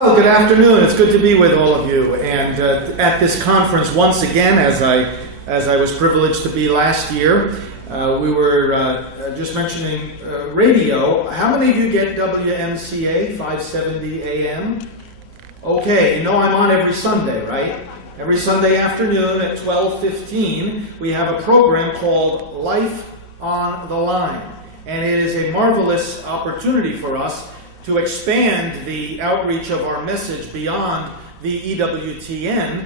Well, good afternoon. It's good to be with all of you. And at this conference once again, as I was privileged to be last year, we were just mentioning radio. How many of you get WMCA 570 AM? Okay, you know I'm on every Sunday, right? Every Sunday afternoon at 12:15, we have a program called Life on the Line. And it is a marvelous opportunity for us to expand the outreach of our message beyond the EWTN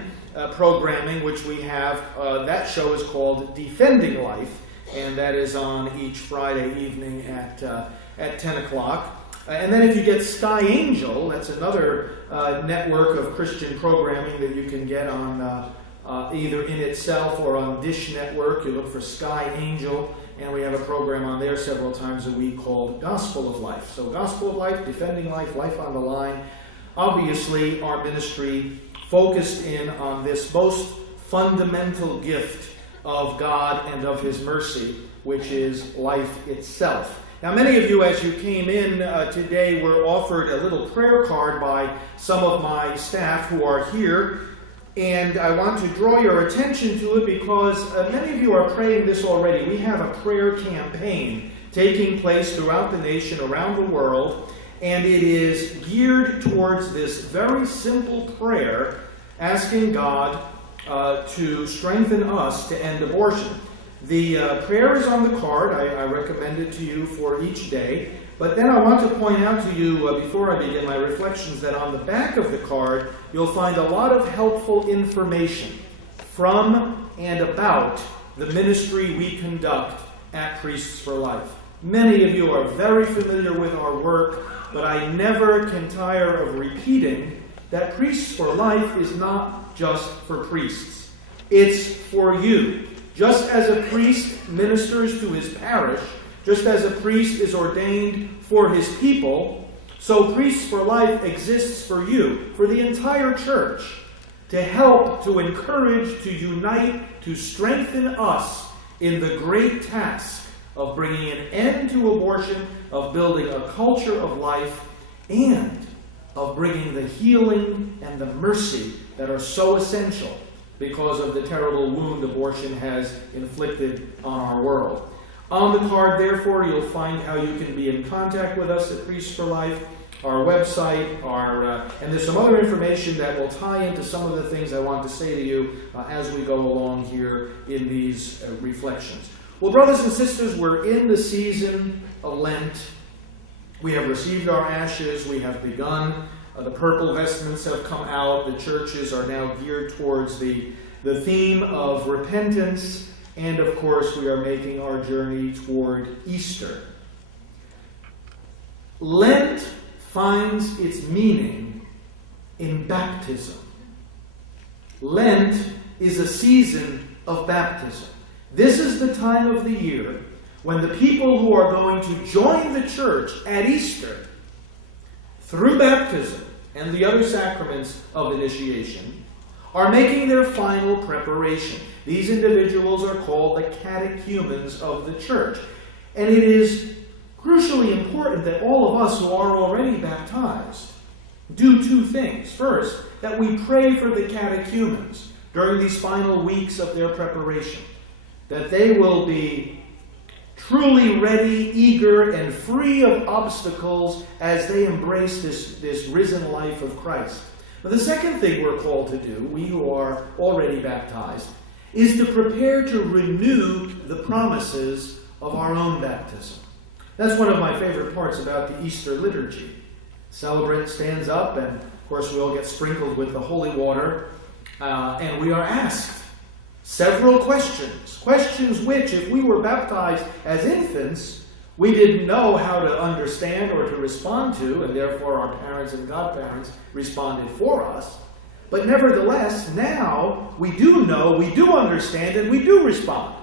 programming, which we have. That show is called Defending Life, and that is on each Friday evening at 10 o'clock. And then if you get Sky Angel, that's another network of Christian programming that you can get on either in itself or on Dish Network. You look for Sky Angel, and we have a program on there several times a week called Gospel of Life. So Gospel of Life, Defending Life, Life on the Line. Obviously, our ministry focused in on this most fundamental gift of God and of His mercy, which is life itself. Now, many of you, as you came in today, were offered a little prayer card by some of my staff who are here. And I want to draw your attention to it because many of you are praying this already. We have a prayer campaign taking place throughout the nation, around the world, and it is geared towards this very simple prayer, asking God to strengthen us to end abortion. The prayer is on the card. I recommend it to you for each day. But then I want to point out to you, before I begin my reflections, that on the back of the card, you'll find a lot of helpful information from and about the ministry we conduct at Priests for Life. Many of you are very familiar with our work, but I never can tire of repeating that Priests for Life is not just for priests. It's for you. Just as a priest ministers to his parish, just as a priest is ordained for his people, so Priests for Life exists for you, for the entire church, to help, to encourage, to unite, to strengthen us in the great task of bringing an end to abortion, of building a culture of life, and of bringing the healing and the mercy that are so essential because of the terrible wound abortion has inflicted on our world. On the card, therefore, you'll find how you can be in contact with us at Priests for Life, our website, and there's some other information that will tie into some of the things I want to say to you as we go along here in these reflections. Well, brothers and sisters, we're in the season of Lent. We have received our ashes. We have begun. The purple vestments have come out. The churches are now geared towards the theme of repentance. And, of course, we are making our journey toward Easter. Lent finds its meaning in baptism. Lent is a season of baptism. This is the time of the year when the people who are going to join the church at Easter through baptism and the other sacraments of initiation are making their final preparation. These individuals are called the catechumens of the church. And it is crucially important that all of us who are already baptized do two things. First, that we pray for the catechumens during these final weeks of their preparation, that they will be truly ready, eager, and free of obstacles as they embrace this risen life of Christ. But the second thing we're called to do, we who are already baptized, is to prepare to renew the promises of our own baptism. That's one of my favorite parts about the Easter liturgy. Celebrant stands up, and of course we all get sprinkled with the holy water, and we are asked several questions. Questions which, if we were baptized as infants, we didn't know how to understand or to respond to, and therefore our parents and godparents responded for us. But nevertheless, now we do know, we do understand, and we do respond.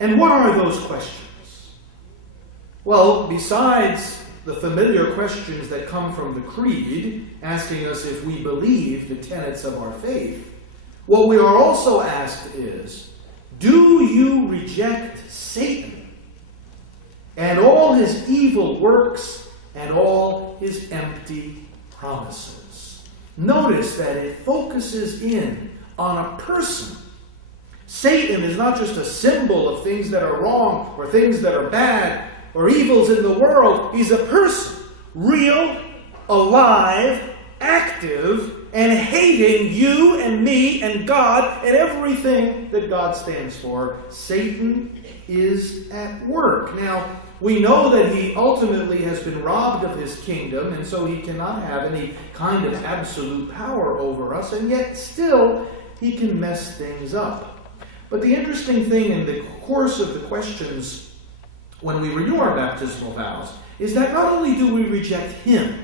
And what are those questions? Well, besides the familiar questions that come from the Creed, asking us if we believe the tenets of our faith, what we are also asked is, do you reject Satan and all his evil works and all his empty promises. Notice that it focuses in on a person. Satan is not just a symbol of things that are wrong or things that are bad or evils in the world. He's a person, real, alive, active, and hating you and me and God and everything that God stands for. Satan is at work. Now, we know that he ultimately has been robbed of his kingdom, and so he cannot have any kind of absolute power over us, and yet still he can mess things up. But the interesting thing in the course of the questions when we renew our baptismal vows is that not only do we reject him,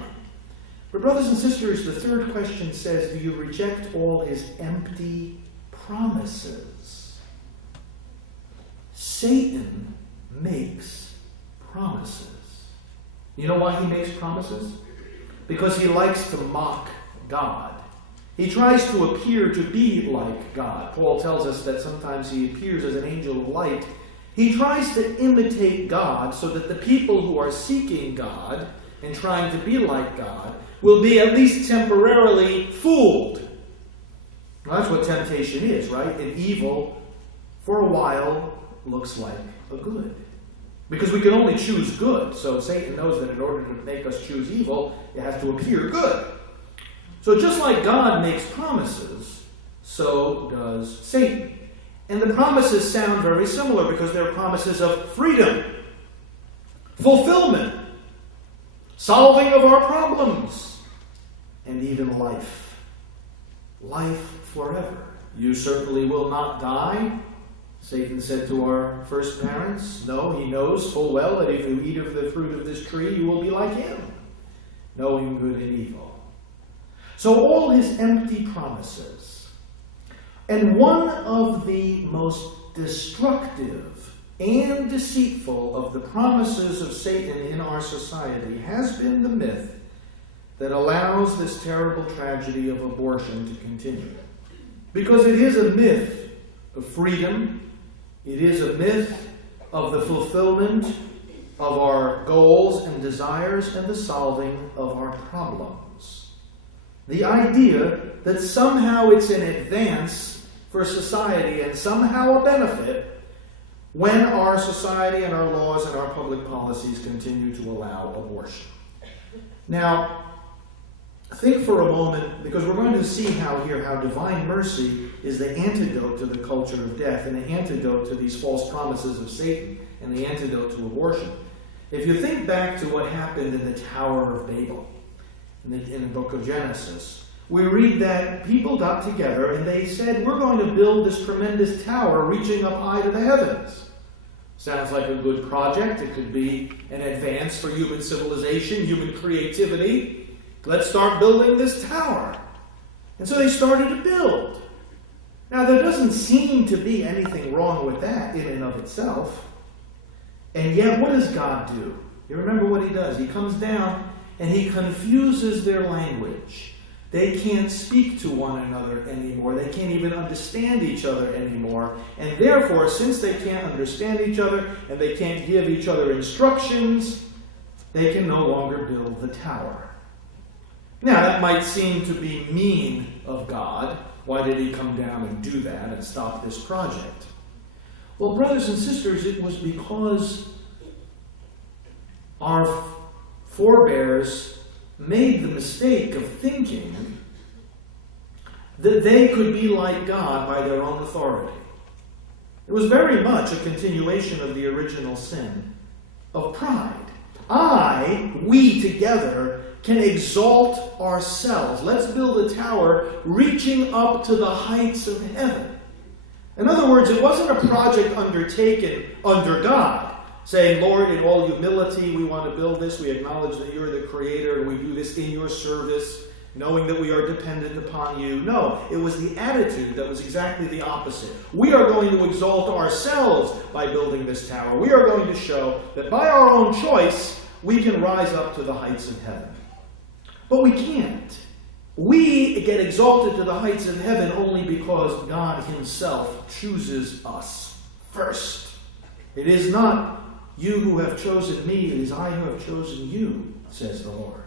but brothers and sisters, the third question says, do you reject all his empty promises? Satan makes promises. You know why he makes promises? Because he likes to mock God. He tries to appear to be like God. Paul tells us that sometimes he appears as an angel of light. He tries to imitate God so that the people who are seeking God and trying to be like God will be at least temporarily fooled. Well, that's what temptation is, right? And evil, for a while, looks like a good. Because we can only choose good. So Satan knows that in order to make us choose evil, it has to appear good. So just like God makes promises, so does Satan. And the promises sound very similar because they're promises of freedom, fulfillment, solving of our problems, and even life. Life forever. You certainly will not die. Satan said to our first parents, no, he knows full well that if you eat of the fruit of this tree, you will be like him, knowing good and evil. So all his empty promises. And one of the most destructive and deceitful of the promises of Satan in our society has been the myth that allows this terrible tragedy of abortion to continue. Because it is a myth of freedom. It is a myth of the fulfillment of our goals and desires and the solving of our problems. The idea that somehow it's an advance for society and somehow a benefit when our society and our laws and our public policies continue to allow abortion. Now, think for a moment, because we're going to see how divine mercy is the antidote to the culture of death and the antidote to these false promises of Satan and the antidote to abortion. If you think back to what happened in the Tower of Babel, in the book of Genesis, we read that people got together and they said, we're going to build this tremendous tower reaching up high to the heavens. Sounds like a good project. It could be an advance for human civilization, human creativity. Let's start building this tower. And so they started to build. Now, there doesn't seem to be anything wrong with that in and of itself. And yet, what does God do? You remember what he does? He comes down and he confuses their language. They can't speak to one another anymore. They can't even understand each other anymore. And therefore, since they can't understand each other and they can't give each other instructions, they can no longer build the tower. Now, that might seem to be mean of God. Why did he come down and do that and stop this project? Well, brothers and sisters, it was because our forebears made the mistake of thinking that they could be like God by their own authority. It was very much a continuation of the original sin of pride. We together can exalt ourselves. Let's build a tower reaching up to the heights of heaven. In other words, it wasn't a project undertaken under God, saying, Lord, in all humility, we want to build this. We acknowledge that you're the creator, and we do this in your service, knowing that we are dependent upon you. No, it was the attitude that was exactly the opposite. We are going to exalt ourselves by building this tower. We are going to show that by our own choice, we can rise up to the heights of heaven. But we can't. We get exalted to the heights of heaven only because God himself chooses us first. It is not you who have chosen me, it is I who have chosen you, says the Lord.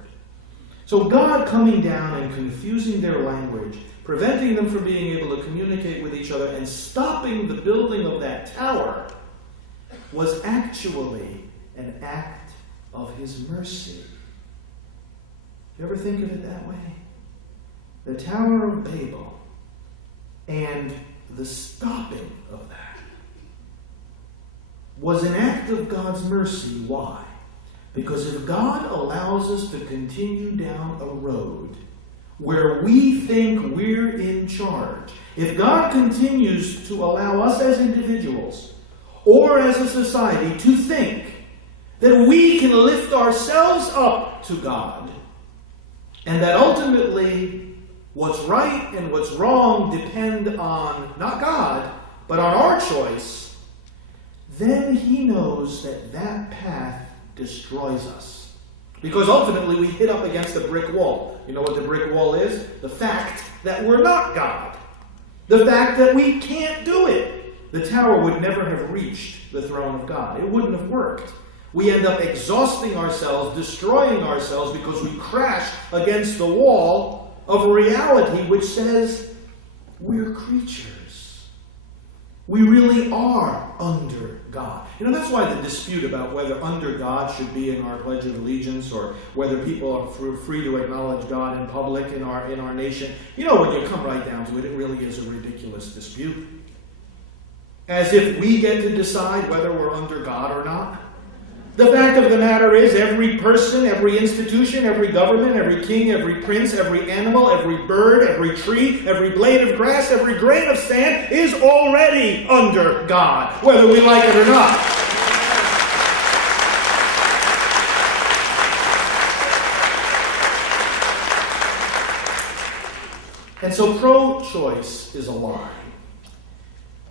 So God coming down and confusing their language, preventing them from being able to communicate with each other, and stopping the building of that tower was actually an act of his mercy. You ever think of it that way? The Tower of Babel and the stopping of that was an act of God's mercy. Why? Because if God allows us to continue down a road where we think we're in charge, if God continues to allow us as individuals or as a society to think that we can lift ourselves up to God, and that ultimately what's right and what's wrong depend on not God, but on our choice, then he knows that that path destroys us. Because ultimately we hit up against a brick wall. You know what the brick wall is? The fact that we're not God. The fact that we can't do it. The tower would never have reached the throne of God. It wouldn't have worked. We end up exhausting ourselves, destroying ourselves, because we crash against the wall of reality which says we're creatures. We really are under God. You know, that's why the dispute about whether under God should be in our Pledge of Allegiance, or whether people are free to acknowledge God in public in our nation. You know, when you come right down to it, it really is a ridiculous dispute. As if we get to decide whether we're under God or not. The fact of the matter is, every person, every institution, every government, every king, every prince, every animal, every bird, every tree, every blade of grass, every grain of sand is already under God, whether we like it or not. And so pro-choice is a lie.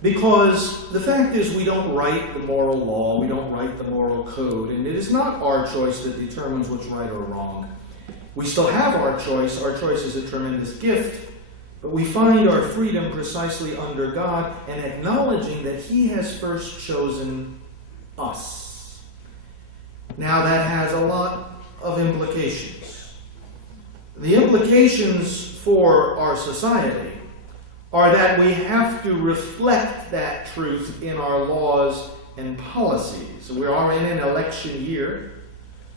Because the fact is, we don't write the moral law, we don't write the moral code, and it is not our choice that determines what's right or wrong. We still have our choice is a tremendous gift, but we find our freedom precisely under God and acknowledging that he has first chosen us. Now that has a lot of implications. The implications for our society are that we have to reflect that truth in our laws and policies. We are in an election year.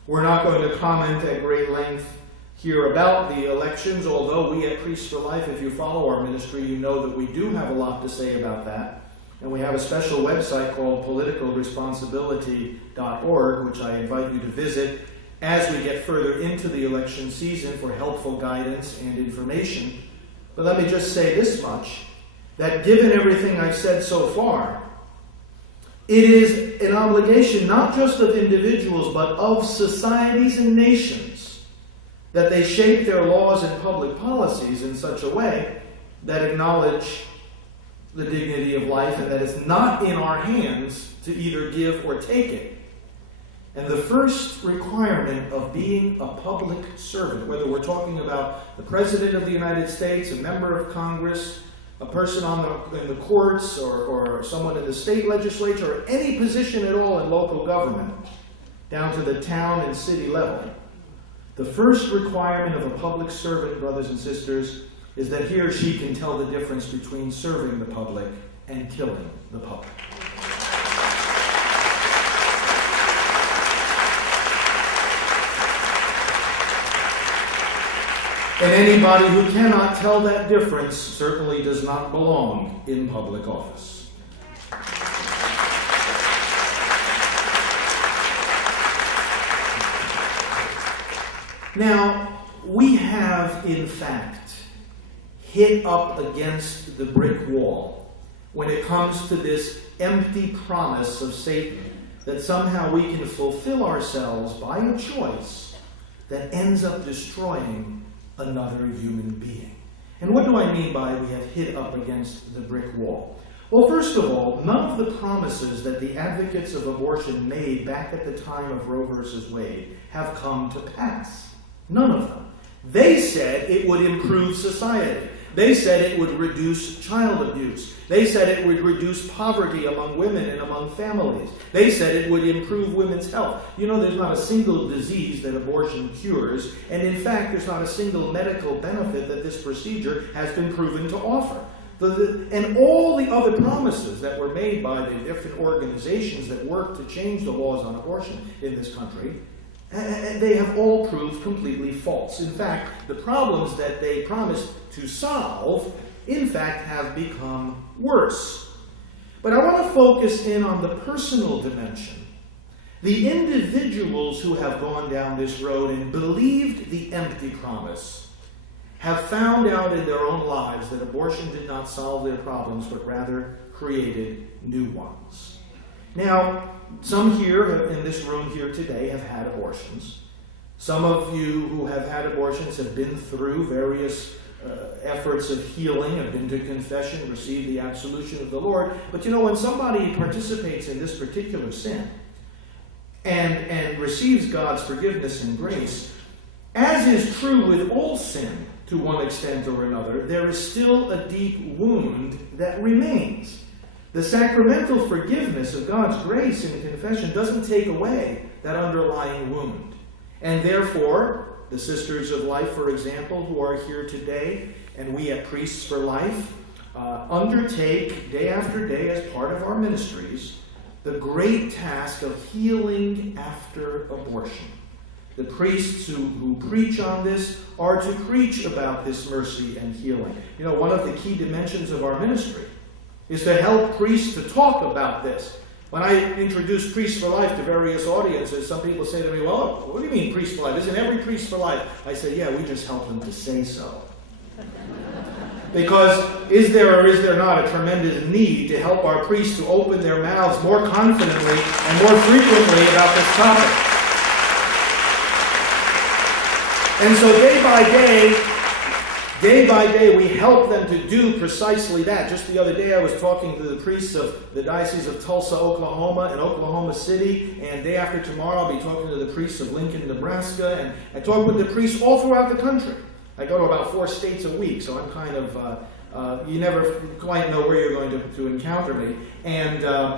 We're not going to comment at great length here about the elections, although we at Priests for Life, if you follow our ministry, you know that we do have a lot to say about that. And we have a special website called politicalresponsibility.org, which I invite you to visit as we get further into the election season for helpful guidance and information. But let me just say this much, that given everything I've said so far, it is an obligation not just of individuals, but of societies and nations, that they shape their laws and public policies in such a way that acknowledge the dignity of life and that it's not in our hands to either give or take it. And the first requirement of being a public servant, whether we're talking about the President of the United States, a member of Congress, a person in the courts, or someone in the state legislature, or any position at all in local government, down to the town and city level, the first requirement of a public servant, brothers and sisters, is that he or she can tell the difference between serving the public and killing the public. And anybody who cannot tell that difference certainly does not belong in public office. Now, we have, in fact, hit up against the brick wall when it comes to this empty promise of Satan that somehow we can fulfill ourselves by a choice that ends up destroying another human being. And what do I mean by we have hit up against the brick wall? Well, first of all, none of the promises that the advocates of abortion made back at the time of Roe versus Wade have come to pass. None of them. They said it would improve society. They said it would reduce child abuse. They said it would reduce poverty among women and among families. They said it would improve women's health. You know, there's not a single disease that abortion cures, and in fact, there's not a single medical benefit that this procedure has been proven to offer. And all the other promises that were made by the different organizations that work to change the laws on abortion in this country, they have all proved completely false. In fact, the problems that they promised to solve, in fact, have become worse. But I want to focus in on the personal dimension. The individuals who have gone down this road and believed the empty promise have found out in their own lives that abortion did not solve their problems, but rather created new ones. Now, some here in this room here today have had abortions. Some of you who have had abortions have been through various efforts of healing, have been to confession, received the absolution of the Lord. But you know, when somebody participates in this particular sin and receives God's forgiveness and grace, as is true with all sin to one extent or another, there is still a deep wound that remains. The sacramental forgiveness of God's grace in confession doesn't take away that underlying wound. And therefore, the Sisters of Life, for example, who are here today, and we at Priests for Life, undertake day after day as part of our ministries the great task of healing after abortion. The priests who preach on this are to preach about this mercy and healing. You know, one of the key dimensions of our ministry is to help priests to talk about this. When I introduce Priests for Life to various audiences, some people say to me, well, what do you mean Priest for Life? Isn't every priest for life? I say, yeah, we just help them to say so. Because is there or is there not a tremendous need to help our priests to open their mouths more confidently and more frequently about this topic? And so day by day, we help them to do precisely that. Just the other day, I was talking to the priests of the Diocese of Tulsa, Oklahoma, and Oklahoma City, and day after tomorrow, I'll be talking to the priests of Lincoln, Nebraska, and I talk with the priests all throughout the country. I go to about 4 states a week, so I'm kind of, you never quite know where you're going to encounter me. And I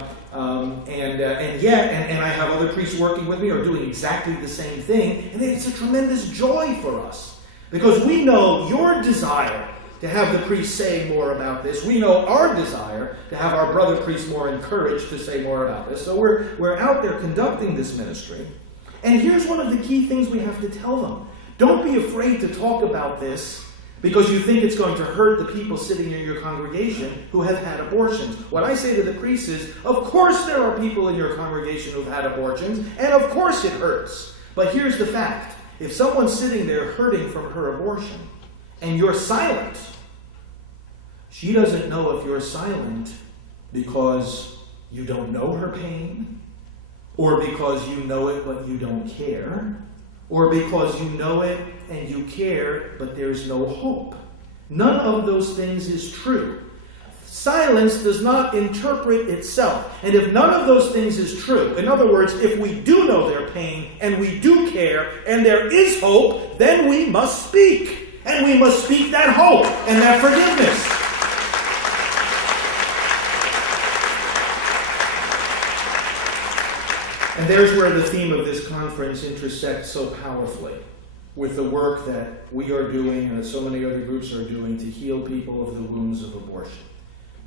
have other priests working with me or doing exactly the same thing, and it's a tremendous joy for us. Because we know your desire to have the priests say more about this. We know our desire to have our brother priests more encouraged to say more about this. So we're out there conducting this ministry. And here's one of the key things we have to tell them. Don't be afraid to talk about this because you think it's going to hurt the people sitting in your congregation who have had abortions. What I say to the priests is, of course there are people in your congregation who've had abortions, and of course it hurts. But here's the fact. If someone's sitting there hurting from her abortion, and you're silent, she doesn't know if you're silent because you don't know her pain, or because you know it but you don't care, or because you know it and you care but there's no hope. None of those things is true. Silence does not interpret itself. And if none of those things is true, in other words, if we do know their pain and we do care and there is hope, then we must speak. And we must speak that hope and that forgiveness. And there's where the theme of this conference intersects so powerfully with the work that we are doing and that so many other groups are doing to heal people of the wounds of abortion.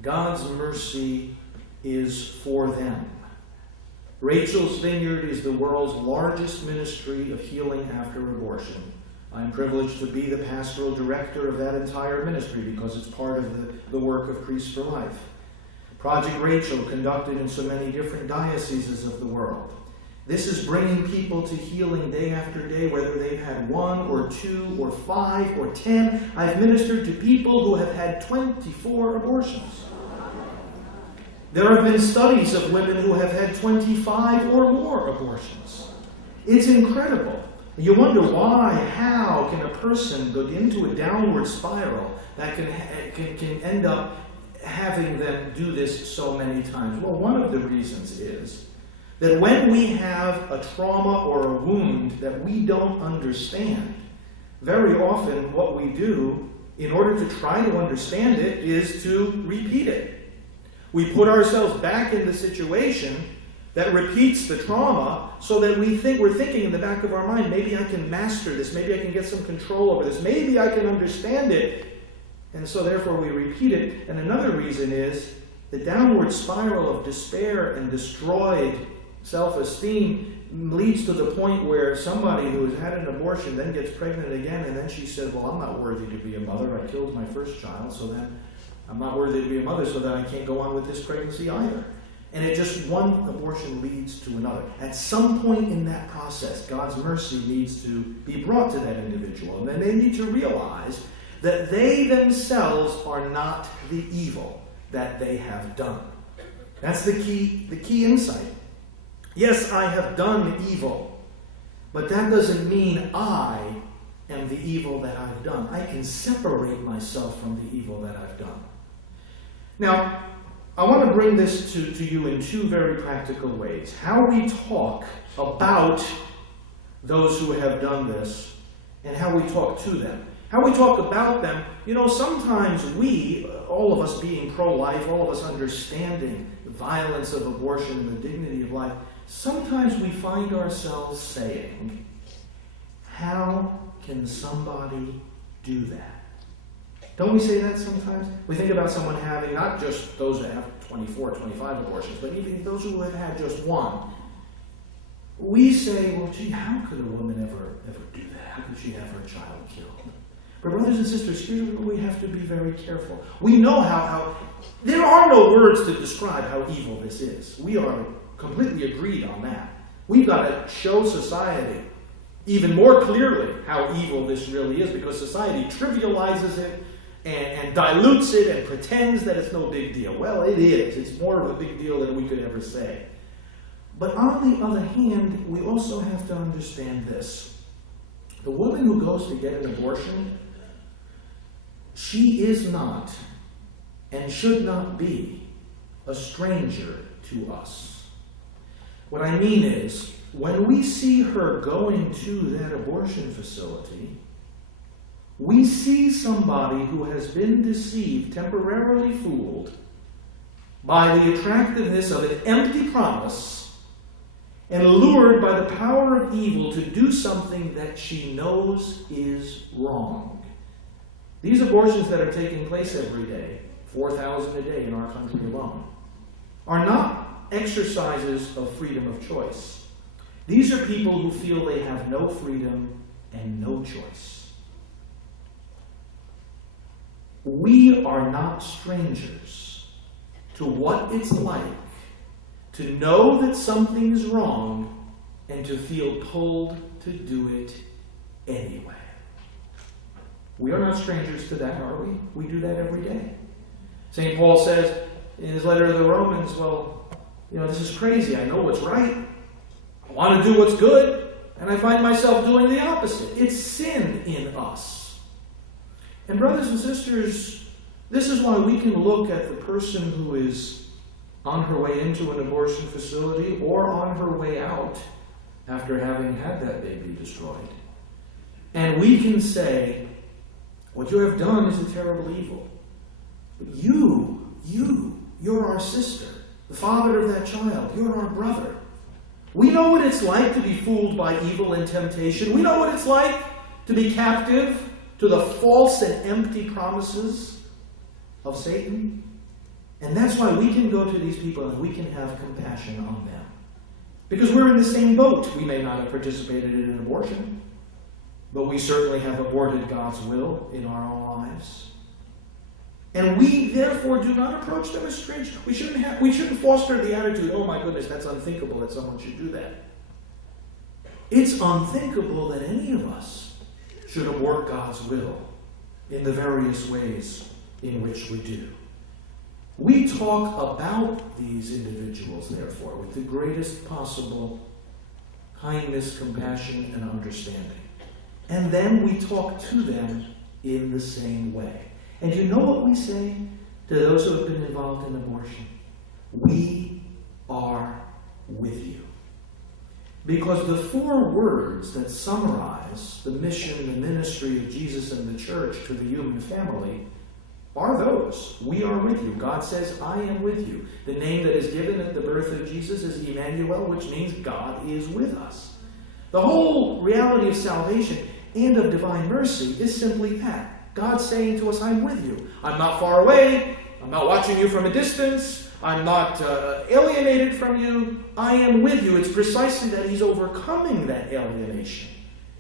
God's mercy is for them. Rachel's Vineyard is the world's largest ministry of healing after abortion. I'm privileged to be the pastoral director of that entire ministry because it's part of the work of Priests for Life. Project Rachel, conducted in so many different dioceses of the world. This is bringing people to healing day after day, whether they've had 1 or 2 or 5 or 10. I've ministered to people who have had 24 abortions. There have been studies of women who have had 25 or more abortions. It's incredible. You wonder why, how can a person go into a downward spiral that can end up having them do this so many times? Well, one of the reasons is that when we have a trauma or a wound that we don't understand, very often what we do in order to try to understand it, is to repeat it. We put ourselves back in the situation that repeats the trauma so that we're thinking in the back of our mind, maybe I can master this, maybe I can get some control over this, maybe I can understand it. And so therefore we repeat it. And another reason is the downward spiral of despair and destroyed self-esteem leads to the point where somebody who has had an abortion then gets pregnant again, and then she said, well, I'm not worthy to be a mother. I killed my first child, so then I'm not worthy to be a mother, so then I can't go on with this pregnancy either. And it just, one abortion leads to another. At some point in that process, God's mercy needs to be brought to that individual. And then they need to realize that they themselves are not the evil that they have done. That's the key insight. Yes, I have done evil, but that doesn't mean I am the evil that I've done. I can separate myself from the evil that I've done. Now, I want to bring this to you in two very practical ways. How we talk about those who have done this, and how we talk to them. How we talk about them, sometimes we, all of us being pro-life, all of us understanding the violence of abortion and the dignity of life, sometimes we find ourselves saying, how can somebody do that? Don't we say that sometimes? We think about someone having, not just those that have 24, 25 abortions, but even those who have had just one. We say, well, gee, how could a woman ever do that? How could she have her child killed? But brothers and sisters, here's where we have to be very careful. We know how there are no words to describe how evil this is. We are completely agreed on that. We've got to show society even more clearly how evil this really is, because society trivializes it and dilutes it and pretends that it's no big deal. Well, it is. It's more of a big deal than we could ever say. But on the other hand, we also have to understand this. The woman who goes to get an abortion, she is not and should not be a stranger to us. What I mean is, when we see her going to that abortion facility, we see somebody who has been deceived, temporarily fooled, by the attractiveness of an empty promise, and lured by the power of evil to do something that she knows is wrong. These abortions that are taking place every day, 4,000 a day in our country alone, are not exercises of freedom of choice. These are people who feel they have no freedom and no choice. We are not strangers to what it's like to know that something's wrong and to feel pulled to do it anyway. We are not strangers to that, are we? We do that every day. St. Paul says in his letter to the Romans, well, this is crazy. I know what's right. I want to do what's good. And I find myself doing the opposite. It's sin in us. And brothers and sisters, this is why we can look at the person who is on her way into an abortion facility or on her way out after having had that baby destroyed. And we can say, what you have done is a terrible evil. But you're our sister, the father of that child. You're our brother. We know what it's like to be fooled by evil and temptation. We know what it's like to be captive to the false and empty promises of Satan. And that's why we can go to these people and we can have compassion on them. Because we're in the same boat. We may not have participated in an abortion, but we certainly have aborted God's will in our own lives. And we therefore do not approach them as strangers. We shouldn't foster the attitude, oh my goodness, that's unthinkable that someone should do that. It's unthinkable that any of us should abort God's will in the various ways in which we do. We talk about these individuals, therefore, with the greatest possible kindness, compassion, and understanding. And then we talk to them in the same way. And you know what we say to those who have been involved in abortion? We are with you. Because the four words that summarize the mission, the ministry of Jesus and the church to the human family are those. We are with you. God says, I am with you. The name that is given at the birth of Jesus is Emmanuel, which means God is with us. The whole reality of salvation and of divine mercy is simply that. God saying to us, I'm with you. I'm not far away. I'm not watching you from a distance. I'm not alienated from you. I am with you. It's precisely that he's overcoming that alienation.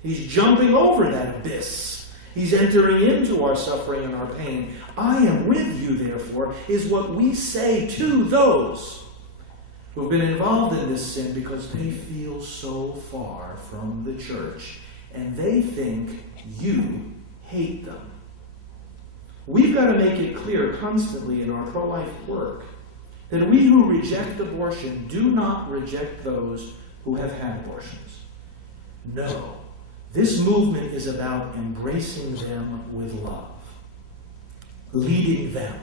He's jumping over that abyss. He's entering into our suffering and our pain. I am with you, therefore, is what we say to those who have been involved in this sin because they feel so far from the church and they think you hate them. We've got to make it clear constantly in our pro-life work that we who reject abortion do not reject those who have had abortions. No. This movement is about embracing them with love. Leading them,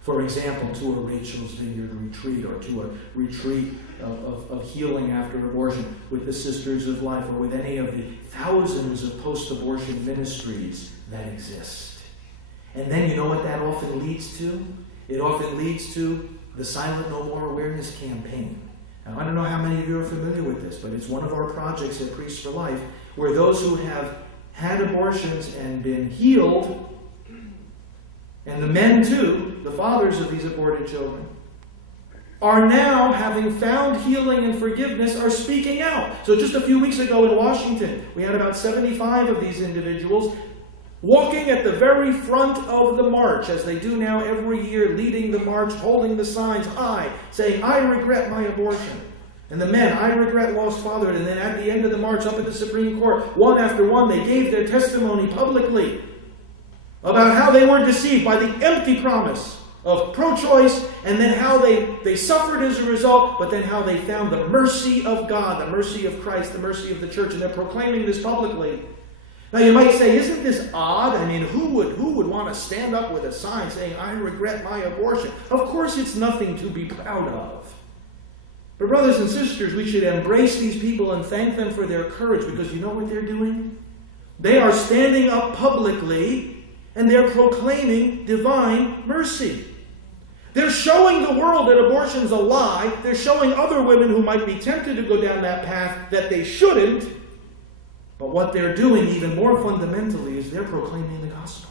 for example, to a Rachel's Vineyard retreat or to a retreat of healing after abortion with the Sisters of Life or with any of the thousands of post-abortion ministries that exist. And then you know what that often leads to? It often leads to the Silent No More Awareness campaign. Now, I don't know how many of you are familiar with this, but it's one of our projects at Priests for Life, where those who have had abortions and been healed, and the men too, the fathers of these aborted children, are now, having found healing and forgiveness, are speaking out. So just a few weeks ago in Washington, we had about 75 of these individuals walking at the very front of the march, as they do now every year, leading the march, holding the signs high, saying, I regret my abortion. And the men, I regret lost fatherhood. And then at the end of the march up at the Supreme Court, one after one, they gave their testimony publicly about how they were deceived by the empty promise of pro-choice, and then how they suffered as a result, but then how they found the mercy of God, the mercy of Christ, the mercy of the church, and they're proclaiming this publicly. Now you might say, isn't this odd? I mean, who would want to stand up with a sign saying, I regret my abortion? Of course it's nothing to be proud of. But brothers and sisters, we should embrace these people and thank them for their courage, because you know what they're doing? They are standing up publicly and they're proclaiming divine mercy. They're showing the world that abortion's a lie. They're showing other women who might be tempted to go down that path that they shouldn't. But what they're doing even more fundamentally is they're proclaiming the gospel.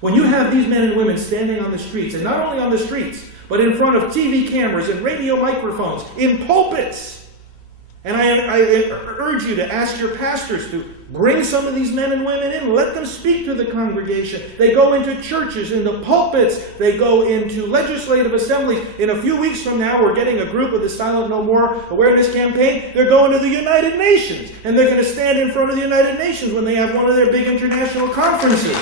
When you have these men and women standing on the streets, and not only on the streets, but in front of TV cameras and radio microphones, in pulpits, and I urge you to ask your pastors to bring some of these men and women in, let them speak to the congregation. They go into churches, into pulpits, they go into legislative assemblies. In a few weeks from now, we're getting a group with the Silent No More Awareness campaign. They're going to the United Nations, and they're going to stand in front of the United Nations when they have one of their big international conferences.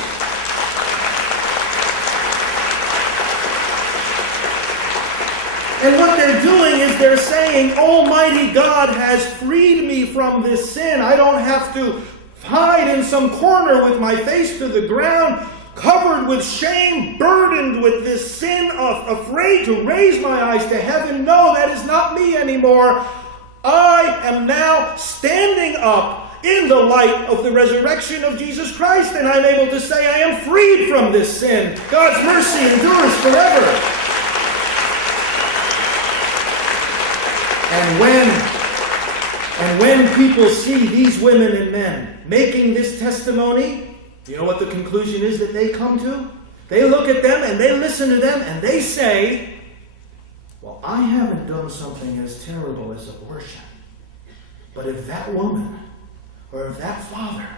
And what they're doing is they're saying, Almighty God has freed me from this sin. I don't have to hide in some corner with my face to the ground, covered with shame, burdened with this sin, afraid to raise my eyes to heaven. No, that is not me anymore. I am now standing up in the light of the resurrection of Jesus Christ, and I'm able to say I am freed from this sin. God's mercy endures forever. And when people see these women and men making this testimony, you know what the conclusion is that they come to? They look at them and they listen to them and they say, well, I haven't done something as terrible as abortion. But if that woman or if that father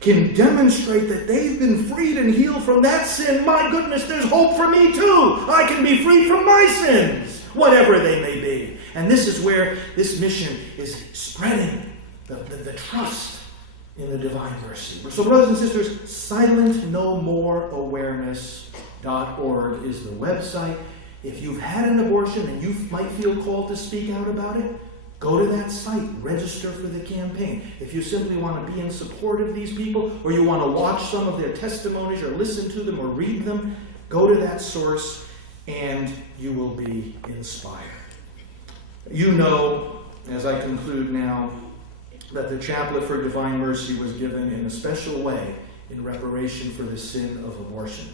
can demonstrate that they've been freed and healed from that sin, my goodness, there's hope for me too. I can be freed from my sins, whatever they may be. And this is where this mission is spreading the trust in the divine mercy. So brothers and sisters, silentnomoreawareness.org is the website. If you've had an abortion and you might feel called to speak out about it, go to that site, register for the campaign. If you simply want to be in support of these people, or you want to watch some of their testimonies or listen to them or read them, go to that source and you will be inspired. You know as I conclude now, that the chaplet for divine mercy was given in a special way in reparation for the sin of abortion.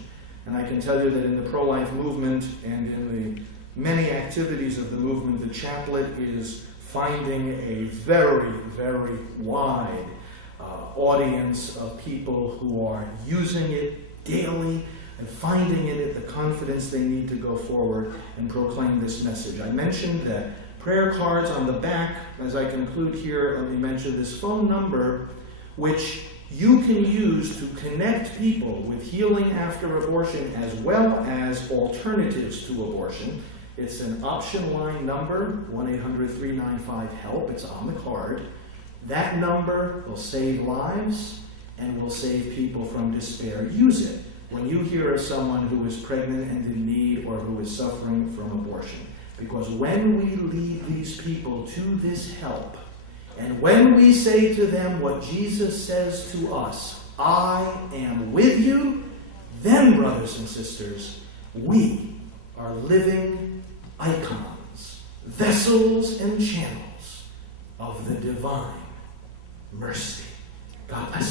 And I can tell you that in the pro-life movement and in the many activities of the movement, the chaplet is finding a very, very wide audience of people who are using it daily and finding in it the confidence they need to go forward and proclaim this message. I mentioned that prayer cards on the back. As I conclude here, let me mention this phone number, which you can use to connect people with healing after abortion as well as alternatives to abortion. It's an option line number, 1-800-395-HELP. It's on the card. That number will save lives and will save people from despair. Use it when you hear of someone who is pregnant and in need or who is suffering from abortion. Because when we lead these people to this help, and when we say to them what Jesus says to us, I am with you, then, brothers and sisters, we are living icons, vessels and channels of the divine mercy. God bless you.